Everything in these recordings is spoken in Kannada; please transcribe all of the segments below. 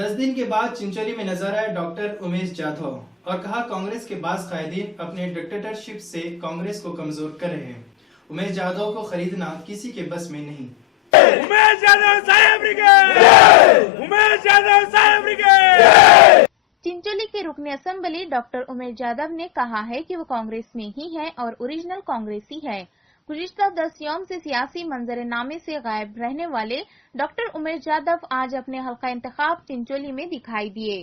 10 दिन के बाद चिंचोली में नजर आए डॉक्टर उमेश जाधव और कहा कांग्रेस के बास कायदीन अपने डिक्टेटरशिप से कांग्रेस को कमजोर कर रहे हैं। उमेश जाधव को खरीदना किसी के बस में नहीं। उमेश यादव साहब ब्रिगेड! उमेश यादव साहब ब्रिगेड! चिंचोली के रुकने असेंबली डॉक्टर उमेश यादव ने कहा है कि वो कांग्रेस में ही है और ओरिजिनल कांग्रेसी है। गुज़िश्ता 10 यौम से सियासी मंजरनामे से गायब रहने वाले डॉक्टर उमेश यादव आज अपने हल्का इंतखाब चिंचोली में दिखाई दिए।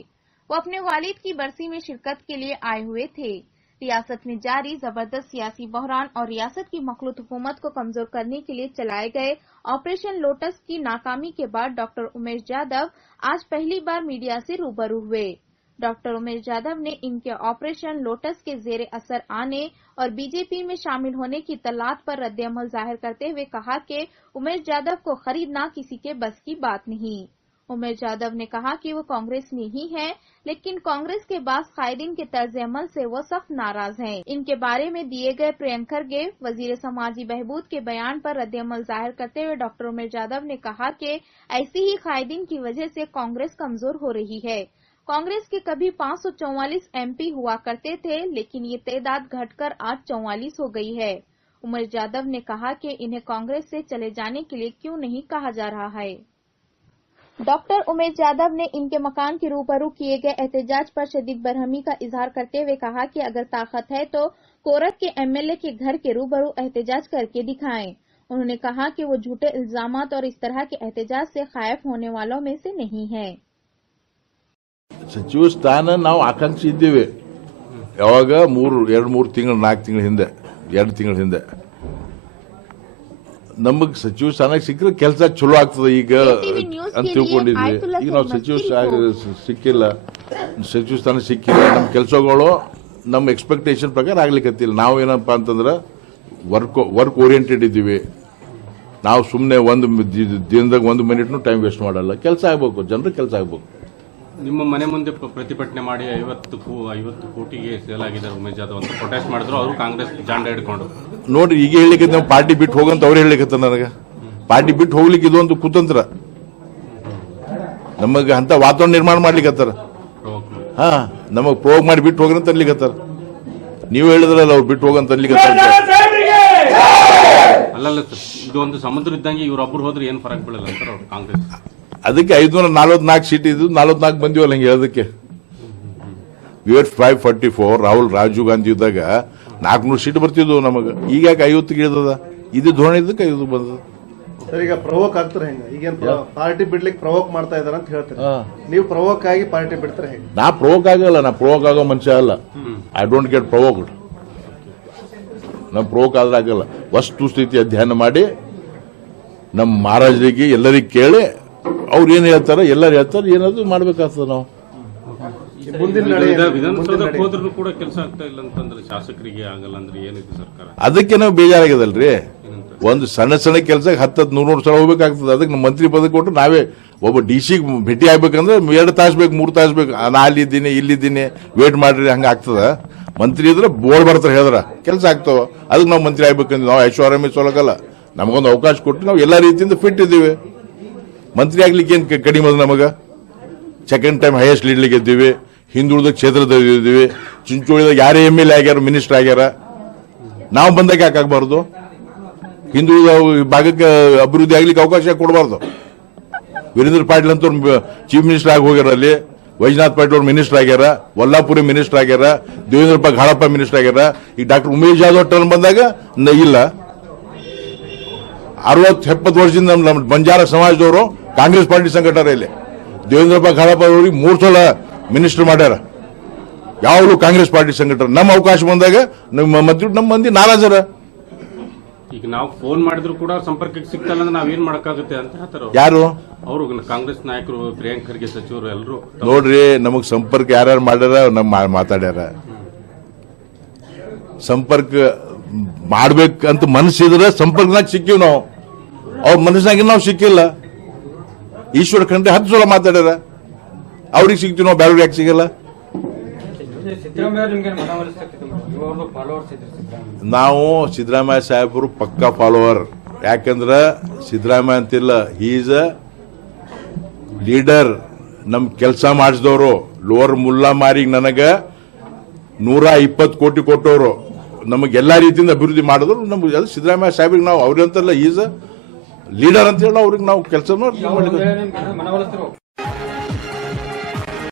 वो अपने वालिद की बरसी में शिरकत के लिए आए हुए थे। रियासत में जारी जबरदस्त सियासी बहरान और रियासत की मखलूत हुकूमत को कमजोर करने के लिए चलाए गए ऑपरेशन लोटस की नाकामी के बाद डॉक्टर उमेश यादव आज पहली बार मीडिया से रूबरू हुए। डॉक्टर उमेश यादव ने इनके ऑपरेशन लोटस के जेर असर आने और बीजेपी में शामिल होने की इत्तलात पर रद्द-ए-अमल जाहिर करते हुए कहा कि उमेश यादव को खरीदना किसी के बस की बात नहीं। उमेश यादव ने कहा कि वो कांग्रेस में ही है, लेकिन कांग्रेस के बास कायदीन के तर्ज अमल से वो सख्त नाराज हैं। इनके बारे में दिए गए प्रियंक खरगे वजीर समाजी बहबूद के बयान पर रद्द-ए-अमल जाहिर करते हुए डॉक्टर उमेश यादव ने कहा कि ऐसी ही कायदीन की वजह से कांग्रेस कमजोर हो रही है। कांग्रेस के कभी 544 एमपी हुआ करते थे, लेकिन ये तादाद घटकर आज 44 हो गई है। उमेश यादव ने कहा कि इन्हें कांग्रेस से चले जाने के लिए क्यों नहीं कहा जा रहा है। डॉक्टर उमेश यादव ने इनके मकान के रूबरू किए गए एहतजाज पर शदीद बरहमी का इजहार करते हुए कहा कि अगर ताकत है तो कोरक के एमएलए के घर के रूबरू एहतजाज करके दिखाएं। उन्होंने कहा कि वो झूठे इल्जामात और इस तरह के एहतजाज से खायफ होने वालों में से नहीं है। ಸಚಿವ ಸ್ಥಾನ ನಾವು ಆಕಾಂಕ್ಷಿ ಇದ್ದೀವಿ ಯಾವಾಗ 2-3 ತಿಂಗಳು 4 ತಿಂಗಳ ಹಿಂದೆ 2 ತಿಂಗಳ ಹಿಂದೆ ನಮಗೆ ಸಚಿವ ಸ್ಥಾನ ಸಿಕ್ಕರೆ ಕೆಲಸ ಚಲೋ ಆಗ್ತದೆ ಈಗ ಅಂತ ತಿಳ್ಕೊಂಡಿದ್ವಿ। ಈಗ ನಾವು ಸಿಕ್ಕಿಲ್ಲ, ಸಚಿವ ಸ್ಥಾನ ಸಿಕ್ಕಿಲ್ಲ, ನಮ್ಮ ಕೆಲಸಗಳು ನಮ್ಮ ಎಕ್ಸ್ಪೆಕ್ಟೇಷನ್ ಪ್ರಕಾರ ಆಗ್ಲಿಕ್ಕತ್ತಿಲ್ಲ। ನಾವೇನಪ್ಪ ಅಂತಂದ್ರೆ ವರ್ಕ್ ಓರಿಯೆಂಟೆಡ್ ಇದ್ದೀವಿ। ನಾವು ಸುಮ್ಮನೆ ಒಂದು ದಿನದಾಗ 1 ಮಿನಿಟ್ನು ಟೈಮ್ ವೇಸ್ಟ್ ಮಾಡಲ್ಲ। ಕೆಲಸ ಆಗ್ಬೇಕು, ಜನರು ಕೆಲಸ ಆಗ್ಬೇಕು। ನಿಮ್ಮ ಮನೆ ಮುಂದೆ ಪ್ರತಿಭಟನೆ ಮಾಡಿ 50 ಕೋಟಿಗೆ ಸೇಲ್ ಆಗಿದ್ದಾರೆ ಉಮೇಶ್ ಜಾಧವ್ ಅಂತ ಪ್ರೊಟೆಸ್ಟ್ ಮಾಡಿದ್ರು, ಅವರು ಕಾಂಗ್ರೆಸ್ ಜಾಂಡ ಹಿಡ್ಕೊಂಡು ನೋಡ್ರಿ ಈಗ ಹೇಳಿಕ್ಕೆ ನಾವು ಪಾರ್ಟಿ ಬಿಟ್ಟು ಹೋಗಂತ ಅವ್ರು ಹೇಳಿಕತ್ತ ನನಗೆ ಪಾರ್ಟಿ ಬಿಟ್ಟು ಹೋಗ್ಲಿಕ್ಕೆ ಇದೊಂದು ಕುತಂತ್ರ ನಮಗೆ ಅಂತ ವಾತಾವರಣ ನಿರ್ಮಾಣ ಮಾಡ್ಲಿಕ್ಕತ್ತಾರ। ಹಾ ನಮಗ್ ಪ್ರೋಗ್ ಮಾಡಿ ಬಿಟ್ಟು ಹೋಗ್ರಂತ ಅನ್ಲಿಕ್ಕತ್ತಾರ। ನೀವು ಹೇಳಿದ್ರಲ್ಲ ಅವ್ರು ಬಿಟ್ಟು ಹೋಗಂತ ಅನ್ಲಿಕ್ಕತ್ತಾರ। ಅಲ್ಲಲ್ಲ ಸರ್, ಇದೊಂದು ಸಮುದ್ರ ಇದ್ದಂಗೆ ಇವ್ರೊಬ್ರು ಹೋದ್ರೆ ಏನ್ ಫರಕ್ ಬೀಳಲ್ಲ ಅಂತಾರೆ ಅವ್ರು ಕಾಂಗ್ರೆಸ್। ಅದಕ್ಕೆ 544 ಸೀಟ್ ಇದ್ದು 44 ಬಂದಿವಲ್ಲ ಹಂಗೆ ಹೇಳೋದಕ್ಕೆ। ವಿವರ್ 544 ರಾಹುಲ್ ರಾಜೀವ್ ಗಾಂಧಿ ಇದ್ದಾಗ 400 ಸೀಟ್ ಬರ್ತಿದ್ವು ನಮಗೆ। ಈಗ ಯಾಕೆ 50ಗೆ ಇಳಿದದ? ಇದು ಧೋರಣೆ ಇದ್ದಕ್ಕೆ 50 ಬಂದದ। ಸರ್ ಈಗ ಪ್ರವೋಕ್ ಆಗ್ತಾರೆ ಹೆಂಗ? ಈಗೇನು ಪಾರ್ಟಿ ಬಿಡ್ಲಿಕ್ಕೆ ಪ್ರವೋಕ್ ಮಾಡ್ತಾ ಇದಾರ ಅಂತ ಹೇಳ್ತಾರೆ, ನೀವು ಪ್ರವೋಕ್ ಆಗಿ ಪಾರ್ಟಿ ಬಿಡ್ತಾರೆ ಹೆಂಗ? ನಾ ಪ್ರವೋಕ್ ಆಗಲ್ಲ, ನಾ ಪ್ರವೋಕ್ ಆಗೋ ಮನುಷ್ಯ ಅಲ್ಲ। I don't get provoked. ನಾ ಪ್ರವೋಕ್ ಆದ್ರೆ ಆಗಲ್ಲ। ವಸ್ತು ಸ್ಥಿತಿ ಅಧ್ಯಯನ ಮಾಡಿ ನಮ್ಮ ಮಹಾರಾಜರಿಗೆ ಎಲ್ಲರಿಗೆ ಕೇಳಿ ಅವ್ರು ಏನ್ ಹೇಳ್ತಾರ ಎಲ್ಲರೂ ಹೇಳ್ತಾರೆ, ಏನಾದ್ರು ಮಾಡ್ಬೇಕಾಗ್ತದೆ ನಾವು। ವಿಧಾನಸೌಧಕ್ಕೆ ಹೋದ್ರೂ ಕೂಡ ಕೆಲಸ ಆಗ್ತಾ ಇಲ್ಲ ಅಂತಂದ್ರೆ ಶಾಸಕರಿಗೆ ಆಗಲ್ಲ ಅಂದ್ರೆ ಏನಿದೆ ಸರ್ಕಾರ? ಅದಕ್ಕೆ ನಾವು ಬೇಜಾರಾಗದಲ್ರಿ। ಒಂದು ಸಣ್ಣ ಸಣ್ಣ ಕೆಲಸ 10-100 ಸಲ ಹೋಗ್ಬೇಕಾಗ್ತದೆ। ಅದಕ್ಕೆ ನಮ್ಮ ಮಂತ್ರಿ ಪದ ಕೊಟ್ಟು ನಾವೇ ಒಬ್ಬ ಡಿ.ಸಿ ಭೇಟಿ ಆಗ್ಬೇಕಂದ್ರೆ 2 ತಾಸು ಬೇಕು, 3 ತಾಸು ಬೇಕು। ನಾ ಅಲ್ಲಿದ್ದೀನಿ ಇಲ್ಲಿದ್ದೀನಿ ವೇಟ್ ಮಾಡ್ರಿ ಹಂಗ ಆಗ್ತದ? ಮಂತ್ರಿ ಇದ್ರೆ ಬೋರ್ಡ್ ಬರ್ತಾರೆ ಹೇಳಿದ್ರ ಕೆಲಸ ಆಗ್ತಾವ। ಅದಕ್ಕೆ ನಾವು ಮಂತ್ರಿ ಆಗ್ಬೇಕಂದ್ರೆ ನಾವು ಐಶ್ವರ್ಯ ಸೋಲಕಲ್ಲ। ನಮಗೊಂದು ಅವಕಾಶ ಕೊಟ್ಟು ನಾವು ಎಲ್ಲಾ ರೀತಿಯಿಂದ ಫಿಟ್ ಇದ್ದೀವಿ। ಮಂತ್ರಿ ಆಗ್ಲಿಕ್ಕೆ ಏನ್ ಕಡಿಮೆ ಅದ ನಮಗ? ಸೆಕೆಂಡ್ ಟೈಮ್ ಹೈಯೆಸ್ಟ್ ಲೀಡ್ಲಿಕ್ಕೆ ಇದ್ದೀವಿ, ಹಿಂದುಳಿದ ಕ್ಷೇತ್ರದಲ್ಲಿ ಇದ್ದೀವಿ। ಚಿಂಚೋಳಿದಾಗ ಯಾರೇ ಎಮ್ಎಲ್ಎ ಆಗ್ಯಾರ, ಮಿನಿಸ್ಟರ್ ಆಗ್ಯಾರ, ನಾವು ಬಂದಾಗ ಯಾಕೆ ಆಗ್ಬಾರ್ದು? ಹಿಂದುಳಿದ ಭಾಗಕ್ಕೆ ಅಭಿವೃದ್ಧಿ ಆಗ್ಲಿಕ್ಕೆ ಅವಕಾಶ ಕೊಡಬಾರ್ದು? ವೀರೇಂದ್ರ ಪಾಟೀಲ್ ಅಂತ ಚೀಫ್ ಮಿನಿಸ್ಟರ್ ಆಗಿ ಹೋಗ್ಯಾರ, ಅಲ್ಲಿ ವೈಜನಾಥ್ ಪಾಟೀಲ್ ಅವ್ರು ಮಿನಿಸ್ಟರ್ ಆಗ್ಯಾರ, ವಲ್ಲಾಪುರಿ ಮಿನಿಸ್ಟರ್ ಆಗ್ಯಾರ, ದೇವೇಂದ್ರಪ್ಪ ಘಾಳಪ್ಪ ಮಿನಿಸ್ಟರ್ ಆಗ್ಯಾರ। ಈಗ ಡಾಕ್ಟರ್ ಉಮೇಶ್ ಜಾಧವ್ ಟರ್ನ್ ಬಂದಾಗ ಇಲ್ಲ। 60-70 ವರ್ಷದಿಂದ ನಮ್ಮ ಬಂಜಾರ ಸಮಾಜದವರು ಕಾಂಗ್ರೆಸ್ ಪಾರ್ಟಿ ಸಂಘಟನೆ ಇಲ್ಲಿ ದೇವೇಂದ್ರಪ್ಪ ಘಾಳಪ್ಪ ಅವರಿಗೆ 3 ಸಲ ಮಿನಿಸ್ಟರ್ ಮಾಡ್ಯಾರ, ಯಾವಾಗಲೂ ಕಾಂಗ್ರೆಸ್ ಪಾರ್ಟಿ ಸಂಘಟನೆ। ನಮ್ಮ ಅವಕಾಶ ಬಂದಾಗ ನಮ್ಮ ಮಂದಿ ನಾರಾಜರ। ಈಗ ನಾವು ಫೋನ್ ಮಾಡಿದ್ರು ಕೂಡ ಸಂಪರ್ಕಕ್ಕೆ ಸಿಗ್ತಲ್ಲ ಅಂದ್ರೆ ನಾವೇನ್ ಮಾಡಕ್ಕಾಗುತ್ತೆ ಅಂತ ಹೇಳ್ತಾರೆ ಯಾರು? ಅವರು ಕಾಂಗ್ರೆಸ್ ನಾಯಕರು, ಪ್ರಿಯಾಂಕ್ ಖರ್ಗೆ ಸಚಿವರು ಎಲ್ಲರೂ ನೋಡ್ರಿ, ನಮಗ್ ಸಂಪರ್ಕ ಯಾರ್ಯಾರು ಮಾಡ್ಯಾರ ನಮ್ಮ ಮಾತಾಡ್ಯಾರ। ಸಂಪರ್ಕ ಮಾಡ್ಬೇಕಂತ ಮನಸ್ಸಿದ್ರೆ ಸಂಪರ್ಕನಾಗ ಸಿಕ್ಕಿವ್ ನಾವು, ಅವ್ರ ಮನಸ್ಸಿನಾಗ ನಾವು ಸಿಕ್ಕಿಲ್ಲ। ಈಶ್ವರ ಖಂಡ್ರೆ 10 ಸಲ ಮಾತಾಡ್ಯಾರ, ಅವ್ರಿಗೆ ಸಿಗ್ತೀವಿ ನಾವು, ಬೇರೆ ಯಾಕೆ ಸಿಗಲ್ಲ? ನಾವು ಸಿದ್ದರಾಮಯ್ಯ ಸಾಹೇಬರು ಪಕ್ಕಾ ಫಾಲೋವರ್। ಯಾಕಂದ್ರೆ ಸಿದ್ದರಾಮಯ್ಯ ಅಂತಿಲ್ಲ, ಹಿ ಈಸ್ ಅ ಲೀಡರ್, ನಮ್ಮ ಕೆಲಸ ಮಾಡಿಸಿದವರು ಲೋವರ್ ಮುಲ್ಲಾ ಮಾರಿಗೆ ನನಗೆ 120 ಕೋಟಿ ಕೊಟ್ಟವರು ನಮಗೆಲ್ಲ ರೀತಿಯಿಂದ ಅಭಿವೃದ್ಧಿ ಮಾಡಿದ್ರು. ನಮ್ಗೆ ಅದು ಸಿದ್ದರಾಮಯ್ಯ ಸಾಹೇಬ್ರಿಗೆ ನಾವು ಅವ್ರಂತಲ್ಲ ಈಸ್ ಲೀಡರ್ ಅಂತ ಹೇಳಿ ಅವ್ರಿಗೆ ನಾವು ಕೆಲಸ ಮಾಡಿ